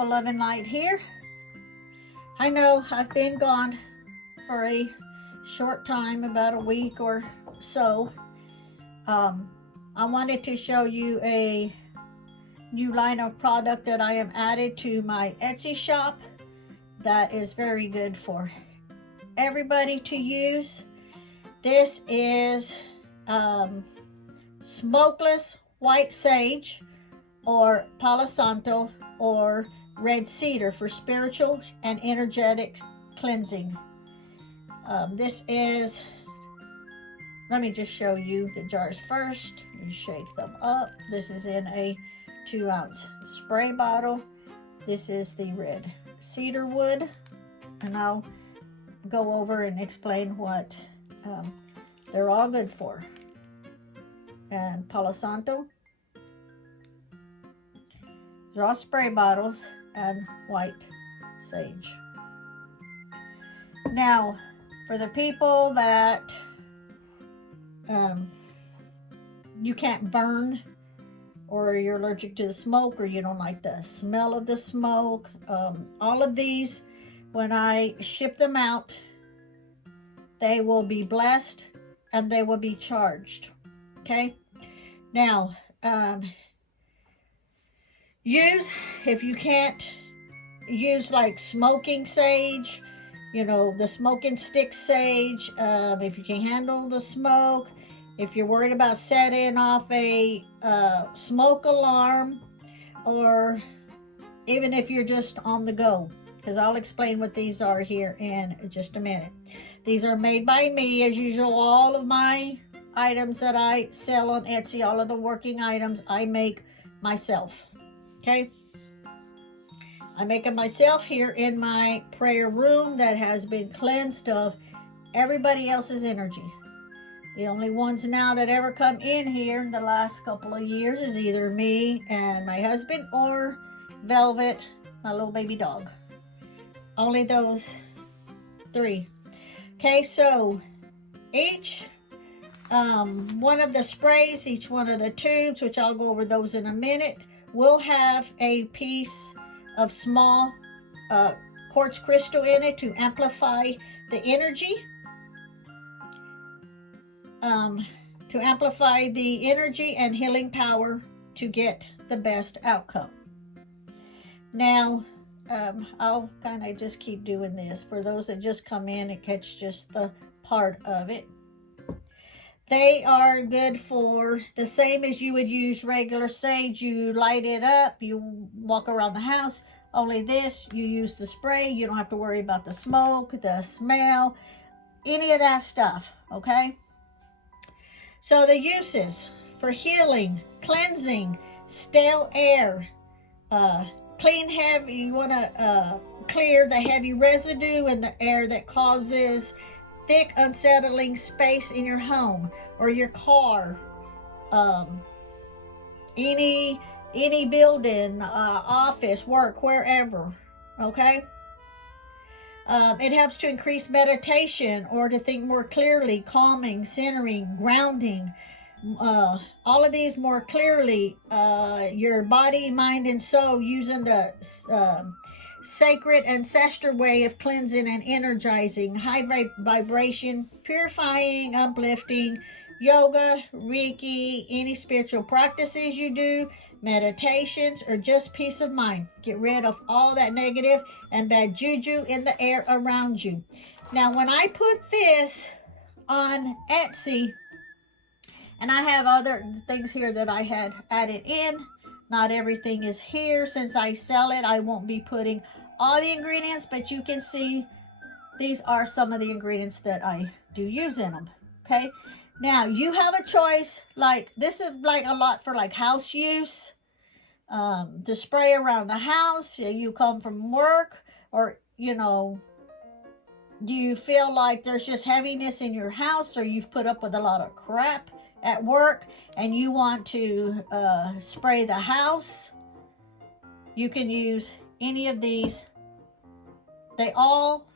MysticalLoveAndLight here. I know I've been gone for a short time, about a week or so. I wanted to show you a new line of product that I have added to my Etsy shop that is very good for everybody to use. This is Smokeless White Sage, or Palo Santo, or red cedar for spiritual and energetic cleansing. This is, let me just show you the jars first. You shake them up. This is in a 2-ounce spray bottle. This is the red cedar wood, and I'll go over and explain what they're all good for. And Palo Santo, they're all spray bottles, and white sage. Now, for the people that you can't burn, or you're allergic to the smoke, or you don't like the smell of the smoke, all of these, when I ship them out, they will be blessed and they will be charged. Okay? Now, if you can't use like smoking sage, you know, the smoking stick sage, if you can handle the smoke, if you're worried about setting off a smoke alarm, or even if you're just on the go, because I'll explain what these are here in just a minute. These are made by me, as usual. All of my items that I sell on Etsy, all of the working items, I make myself. Okay? I make it myself here in my prayer room that has been cleansed of everybody else's energy. The only ones now that ever come in here in the last couple of years is either me and my husband, or Velvet, my little baby dog. Only those 3. Okay, so each one of the sprays, each one of the tubes, which I'll go over those in a minute, will have a piece of small quartz crystal in it to amplify the energy. To amplify the energy and healing power to get the best outcome. Now, I'll kind of just keep doing this for those that just come in and catch just the part of it. They are good for the same as you would use regular sage. You light it up, you walk around the house. Only this, you use the spray. You don't have to worry about the smoke, the smell, any of that stuff, okay? So the uses for healing, cleansing, stale air, clean heavy, you want to clear the heavy residue in the air that causes thick, unsettling space in your home or your car, any building, office, work, wherever, okay? It helps to increase meditation or to think more clearly, calming, centering, grounding, all of these more clearly, your body, mind, and soul, using the sacred ancestor way of cleansing and energizing, high vibration, purifying, uplifting, yoga, Reiki, any spiritual practices you do, meditations, or just peace of mind. Get rid of all that negative and bad juju in the air around you. Now, when I put this on Etsy, and I have other things here that I had added in, not everything is here. Since I sell it, I won't be putting all the ingredients, but you can see these are some of the ingredients that I do use in them, okay? Now, you have a choice, like this is like a lot for like house use, to spray around the house. You come from work, or, you know, do you feel like there's just heaviness in your house, or you've put up with a lot of crap at work and you want to spray the house? You can use any of these. They all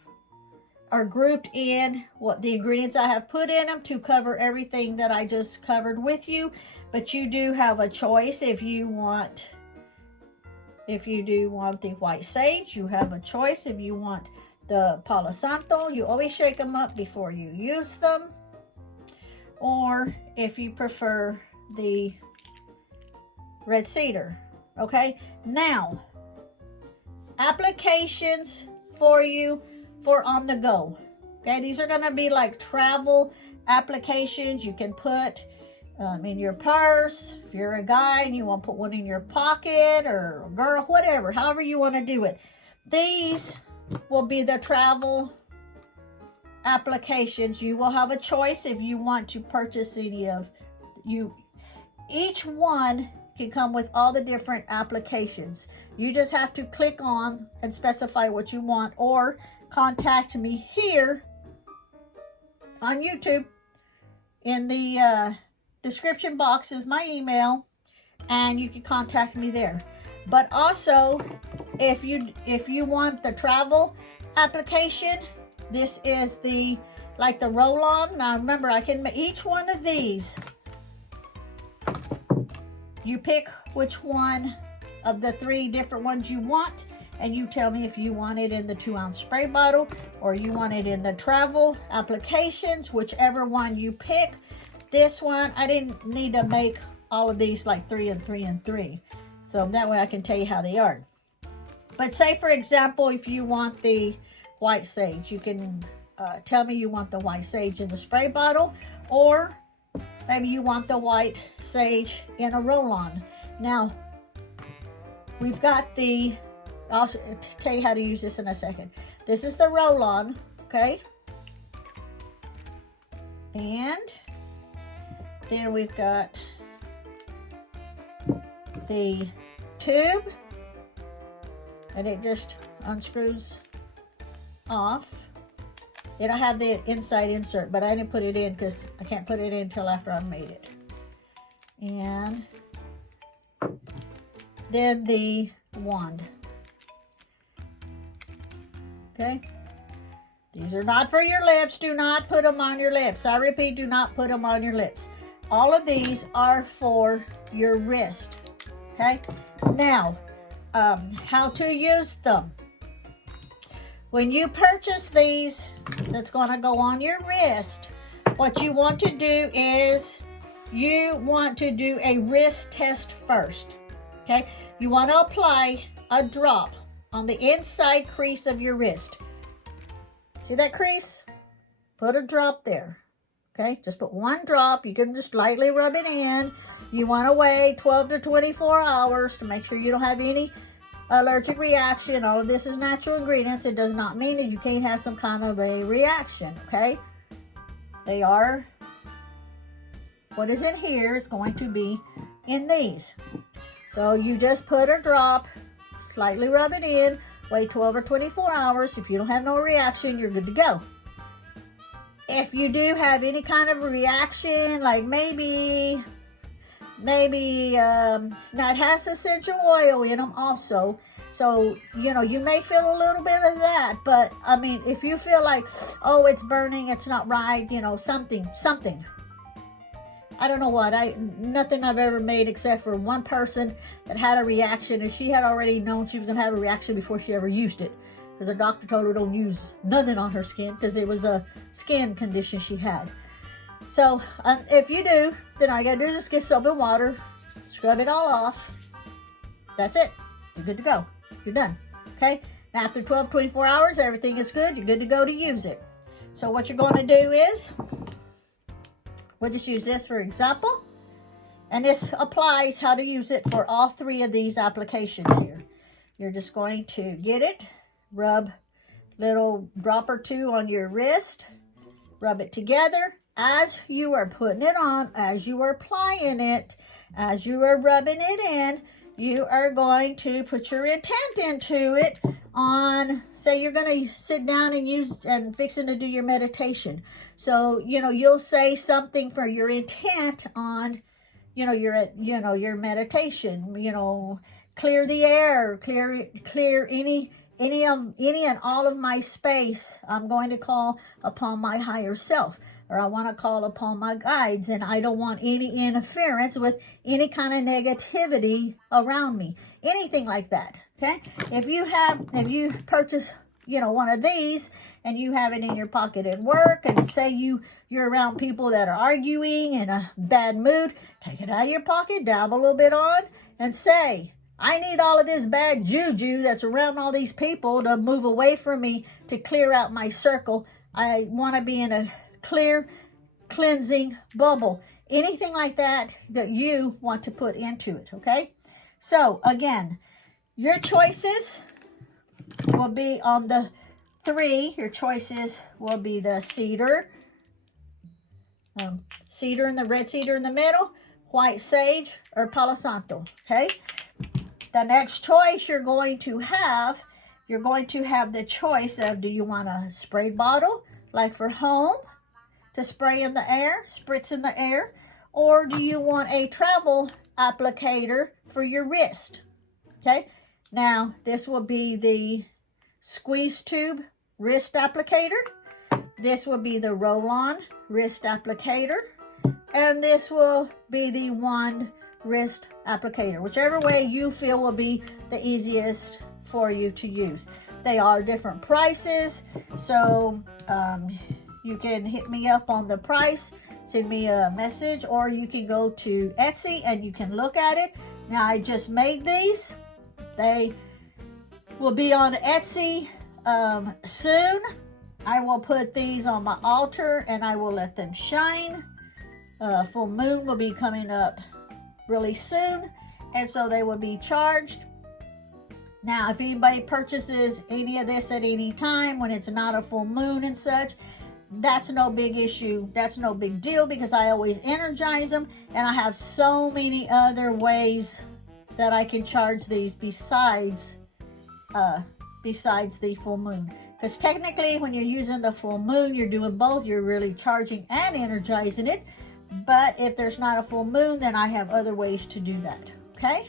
are grouped in what the ingredients I have put in them to cover everything that I just covered with you. But you do have a choice if you want If you do want the white sage, you have a choice. If you want the Palo Santo, you always shake them up before you use them. Or if you prefer the red cedar. Okay, now applications for you for on the go. Okay, these are going to be like travel applications. You can put in your purse. If you're a guy and you want to put one in your pocket, or a girl, whatever, however you want to do it. These will be the travel applications. You will have a choice if you want to purchase any of you. Each one can come with all the different applications. You just have to click on and specify what you want, or contact me here on YouTube. In the description box is my email, and you can contact me there. But also, if you want the travel application, this is the roll-on. Now remember, I can make each one of these. You pick which one of the 3 different ones you want, and you tell me if you want it in the 2-ounce spray bottle, or you want it in the travel applications, whichever one you pick. This one, I didn't need to make all of these like 3 and 3 and 3. So that way I can tell you how they are. But say, for example, if you want the white sage, you can tell me you want the white sage in the spray bottle, or maybe you want the white sage in a roll-on. Now, we've got the, I'll tell you how to use this in a second. This is the roll-on, okay? And then we've got the tube, and it just unscrews off. It'll have the inside insert, but I didn't put it in because I can't put it in until after I've made it. And then the wand. Okay, these are not for your lips. Do not put them on your lips. I repeat, do not put them on your lips. All of these are for your wrist. Okay, now how to use them. When you purchase these, that's going to go on your wrist, what you want to do is you want to do a wrist test first. Okay, you want to apply a drop on the inside crease of your wrist. See that crease? Put a drop there. Okay, just put 1 drop. You can just lightly rub it in. You want to wait 12 to 24 hours to make sure you don't have any allergic reaction. All of this is natural ingredients. It does not mean that you can't have some kind of a reaction, okay? They are, what is in here is going to be in these. So you just put a drop, slightly rub it in, wait 12 or 24 hours. If you don't have no reaction, you're good to go. If you do have any kind of a reaction, like maybe now it has essential oil in them also, so you may feel a little bit of that. But I mean, if you feel like, oh, it's burning, it's not right, something, I don't know what, nothing I've ever made except for one person that had a reaction, and she had already known she was going to have a reaction before she ever used it, because her doctor told her don't use nothing on her skin because it was a skin condition she had. So if you do, then all you gotta do is just get soap and water, scrub it all off. That's it. You're good to go. You're done. Okay? Now after 12, 24 hours, everything is good. You're good to go to use it. So what you're going to do is, we'll just use this for example. And this applies how to use it for all 3 of these applications here. You're just going to get it, rub little drop or 2 on your wrist, rub it together. As you are putting it on, as you are applying it, as you are rubbing it in, you are going to put your intent into it on, say you're going to sit down and use and fixing to do your meditation. So, you'll say something for your intent on, your meditation, clear the air, clear any and all of my space. I'm going to call upon my higher self. or I want to call upon my guides, and I don't want any interference with any kind of negativity around me, anything like that. Okay, if you purchase, you know, one of these and you have it in your pocket at work, and say you're around people that are arguing in a bad mood, take it out of your pocket, dab a little bit on, and say, I need all of this bad juju that's around all these people to move away from me, to clear out my circle. I want to be in a clear, cleansing bubble. Anything like that that you want to put into it, okay? So, again, your choices will be on the 3. Your choices will be the cedar, cedar and the red cedar in the middle, white sage, or Palo Santo, okay? The next choice you're going to have the choice of, do you want a spray bottle, like for home, to spray in the air, spritz in the air, or do you want a travel applicator for your wrist, okay? Now, this will be the squeeze tube wrist applicator. This will be the roll-on wrist applicator. And this will be the one wrist applicator. Whichever way you feel will be the easiest for you to use. They are different prices, so you can hit me up on the price, send me a message, or you can go to Etsy and you can look at it. Now, I just made these. They will be on Etsy soon. I will put these on my altar and I will let them shine. Full moon will be coming up really soon, and so they will be charged. Now, if anybody purchases any of this at any time when it's not a full moon and such, that's no big issue. That's no big deal, because I always energize them, and I have so many other ways that I can charge these besides the full moon. Because technically, when you're using the full moon, you're doing both. You're really charging and energizing it. But if there's not a full moon, then I have other ways to do that, okay?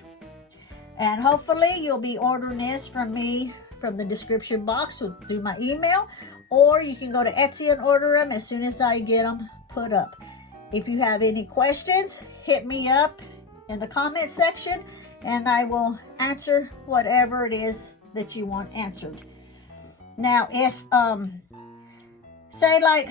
And hopefully you'll be ordering this from me from the description box through my email, or you can go to Etsy and order them as soon as I get them put up. If you have any questions, hit me up in the comment section, and I will answer whatever it is that you want answered. Now, if, say like,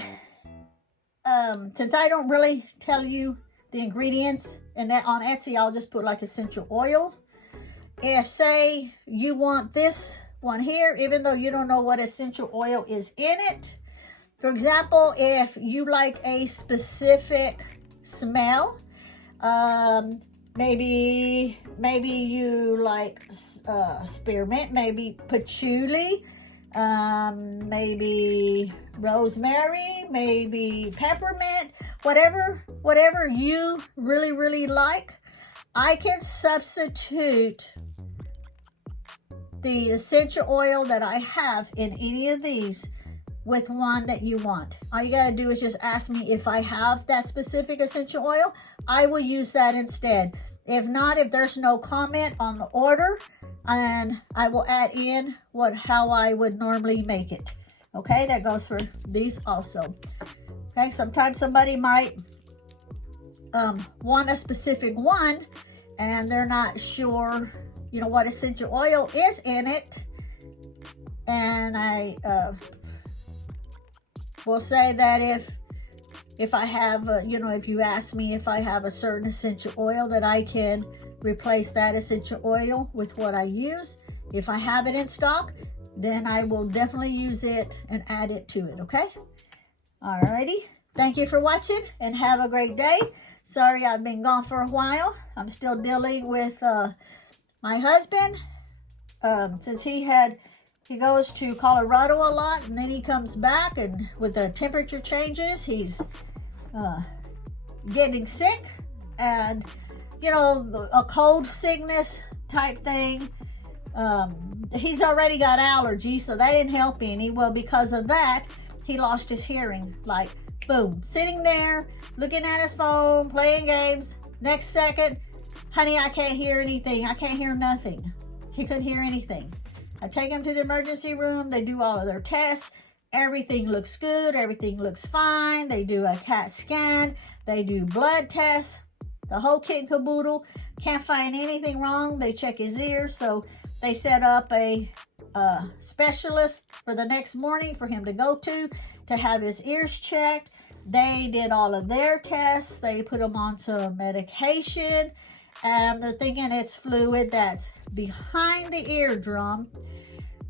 since I don't really tell you the ingredients, and that on Etsy, I'll just put like essential oil. If, say, you want this one here, even though you don't know what essential oil is in it. For example, if you like a specific smell, maybe you like spearmint, maybe patchouli, maybe rosemary, maybe peppermint, whatever you really like, I can substitute the essential oil that I have in any of these with one that you want. All you gotta do is just ask me if I have that specific essential oil. I will use that instead. If not, if there's no comment on the order, and I will add in how I would normally make it. Okay, that goes for these also. Okay, sometimes somebody might want a specific one and they're not sure, you know, what essential oil is in it. And I will say that if I have, you know, if you ask me if I have a certain essential oil, that I can replace that essential oil with what I use. If I have it in stock, then I will definitely use it and add it to it, okay? Alrighty. Thank you for watching, and have a great day. Sorry I've been gone for a while. I'm still dealing with my husband. Since he goes to Colorado a lot, and then he comes back, and with the temperature changes, he's getting sick, and you know, a cold sickness type thing. He's already got allergies, so that didn't help any. Well, because of that, he lost his hearing. Like, boom, sitting there, looking at his phone, playing games. Next second, honey, I can't hear anything. I can't hear nothing. He couldn't hear anything. I take him to the emergency room. They do all of their tests. Everything looks good. Everything looks fine. They do a CAT scan. They do blood tests. The whole kit and caboodle. Can't find anything wrong. They check his ears. So they set up a specialist for the next morning for him to go to have his ears checked. They did all of their tests. They put him on some medication. And they're thinking it's fluid that's behind the eardrum.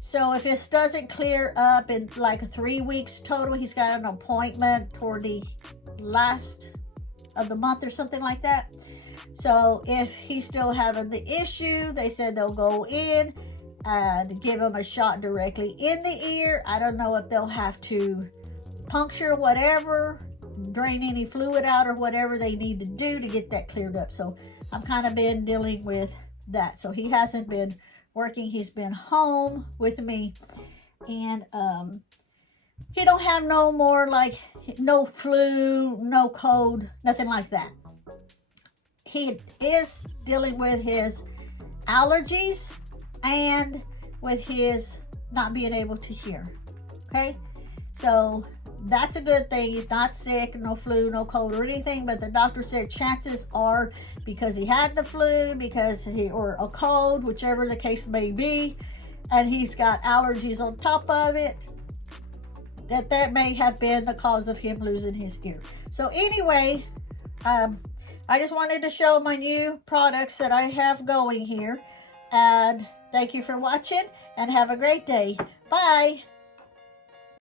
So if this doesn't clear up in like 3 weeks total, he's got an appointment for the last of the month or something like that. So if he's still having the issue, they said they'll go in and give him a shot directly in the ear. I don't know if they'll have to puncture whatever, drain any fluid out or whatever they need to do to get that cleared up. So I've kind of been dealing with that. So he hasn't been working. He's been home with me, and he don't have no more, like, no flu, no cold, nothing like that. He is dealing with his allergies and with his not being able to hear. Okay, so that's a good thing. He's not sick, no flu, no cold or anything, but the doctor said chances are, because he had the flu, or a cold, whichever the case may be, and he's got allergies on top of it, that may have been the cause of him losing his ear. So anyway, I just wanted to show my new products that I have going here, and thank you for watching, and have a great day. Bye.